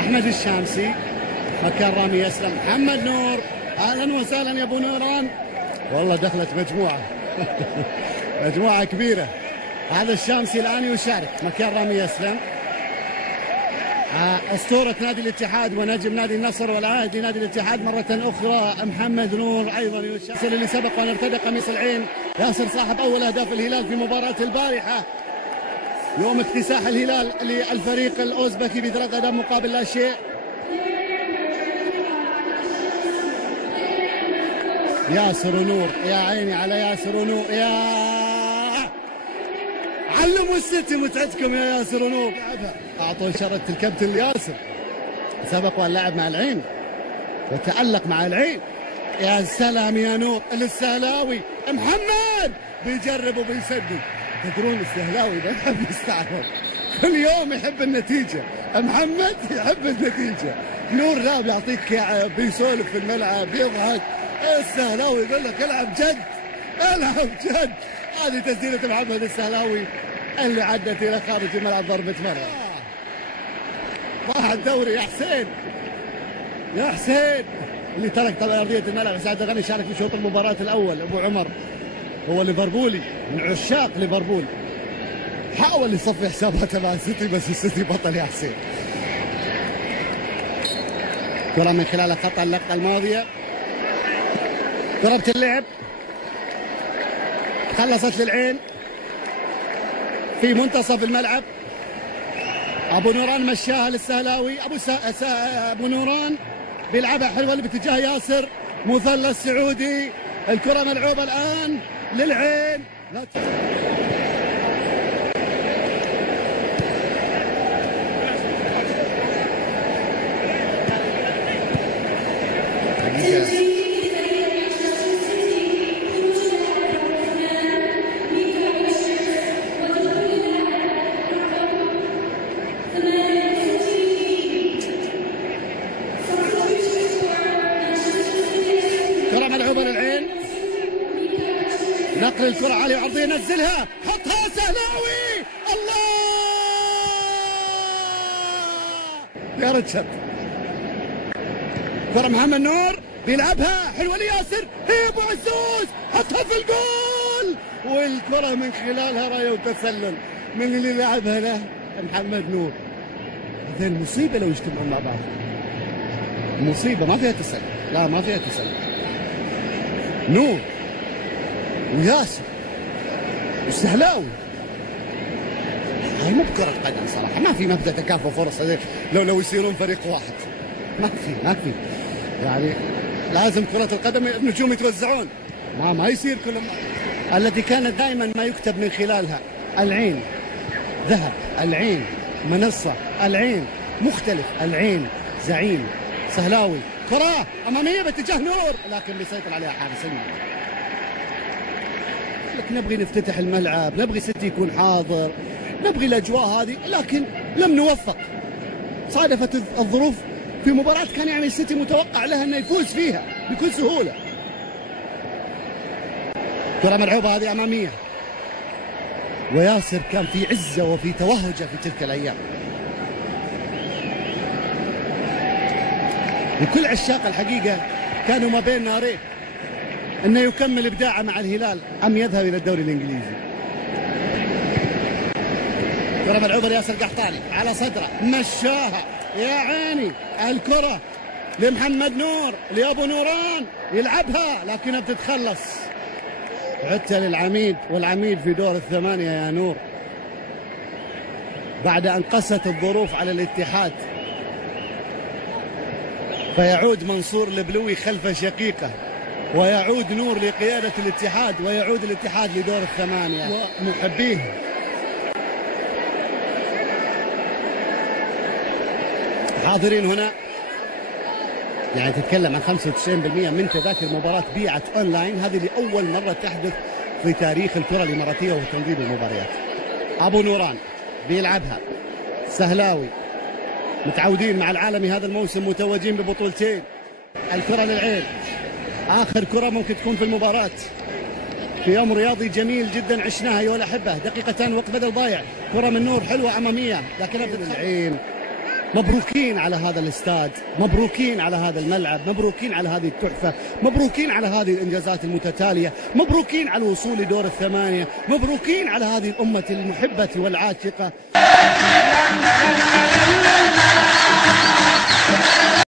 احمد الشامسي مكان رامي يسلم. محمد نور، اهلا وسهلا يا ابو نوران. والله دخلت مجموعه مجموعه كبيره. هذا الشامسي الان يشارك مكان رامي يسلم. اسطوره نادي الاتحاد ونجم نادي النصر والعائد لنادي الاتحاد مره اخرى محمد نور ايضا يشارك. اللي سبق ان ارتدى قميص العين ياسر صاحب اول اهداف الهلال في مباراه البارحه يوم اكتساح الهلال للفريق الاوزبكي ب3 أهداف مقابل لا شيء. ياسر ونور، يا عيني على ياسر ونور، يا علموا السيتي متعتكم يا ياسر ونور. اعطوا اشاره الكابتن ياسر، سبق وان لعب مع العين وتألق مع العين. يا سلام يا نور للسهلاوي. محمد بيجرب وبيسدد. تدرون السهلاوي ما يحب يستعرض، كل يوم يحب النتيجه. محمد يحب النتيجه، نور لا بيعطيك كعب، بيسولف في الملعب، بيضحك. السهلاوي يقول لك العب جد العب جد. هذه تسديده محمد السهلاوي اللي عدت الى خارج الملعب ضربه مرمى. راح الدوري يا حسين، يا حسين اللي ترك طبعا ارضيه الملعب. سعد غني شارك في شوط المباراه الاول. ابو عمر هو ليفربولي من عشاق ليفربول، حاول يصفي حساباته مع السيتي بس السيتي بطل يا حسين. كرة من خلال خطأ اللقطة الماضية. ضربة اللعب خلصت للعين في منتصف الملعب. ابو نوران مشاها للسهلاوي. ابو نوران بيلعبها حلوه باتجاه ياسر، مثلث سعودي. الكرة ملعوبة الآن للعين. كرة ملعوبة للعين. نقل الكرة عالية عرضية، نزلها حطها سهلاوي. الله يا رجل. كرة محمد نور بيلعبها حلوة لياسر. هي ابو عزوز حطها في الجول، والكرة من خلالها راية وتسلل من اللي لعبها له محمد نور. هذين مصيبة لو يجتمعون مع بعض، مصيبة ما فيها تسلل، لا ما فيها تسلل. نور وياسر والسهلاوي، هاي مو بكرة قدم صراحة. ما في مبدأ تكافؤ فرص لو يصيرون فريق واحد. ما في يعني لازم كرة القدم النجوم يتوزعون، ما يصير كلهم. التي كانت دائما ما يكتب من خلالها العين ذهب، العين منصة، العين مختلف، العين زعيم. سهلاوي كرة أمامية باتجاه نور لكن بيسيطر عليها حارس المرمى. نبغي نفتتح الملعب، نبغي سيتي يكون حاضر، نبغي الاجواء هذه، لكن لم نوفق. صادفت الظروف في مباراة كان يعني السيتي متوقع لها انه يفوز فيها بكل سهولة. كرة ملعوبة هذه امامية، وياسر كان في عزة وفي توهجه في تلك الايام. وكل عشاق الحقيقة كانوا ما بين نارين، انه يكمل ابداعه مع الهلال ام يذهب الى الدوري الانجليزي. كرة ملعوبة لياسر قحطاني على صدره، مشاها يا عيني. الكرة لمحمد نور لابو نوران يلعبها لكنها بتتخلص. عدت للعميد، والعميد في دور الثمانية يا نور بعد ان قست الظروف على الاتحاد. فيعود منصور البلوي خلف شقيقه، ويعود نور لقيادة الاتحاد، ويعود الاتحاد لدور الثمانية ومحبيه. حاضرين هنا، يعني تتكلم عن 95% من تذاكر المباراة بيعت اونلاين. هذه لأول مرة تحدث في تاريخ الكرة الإماراتية وتنظيم المباريات. أبو نوران بيلعبها، سهلاوي متعودين مع العالمي هذا الموسم متوجين ببطولتين. الكرة للعين، آخر كرة ممكن تكون في المباراة في يوم رياضي جميل جدا عشناها أيها الأحبة. دقيقتان وقت بدل ضايع. كرة من نور حلوة أمامية لكنها بتدخل العين. مبروكين على هذا الاستاد، مبروكين على هذا الملعب، مبروكين على هذه التحفة، مبروكين على هذه الإنجازات المتتالية، مبروكين على الوصول لدور الثمانية، مبروكين على هذه الأمة المحبة والعاشقة.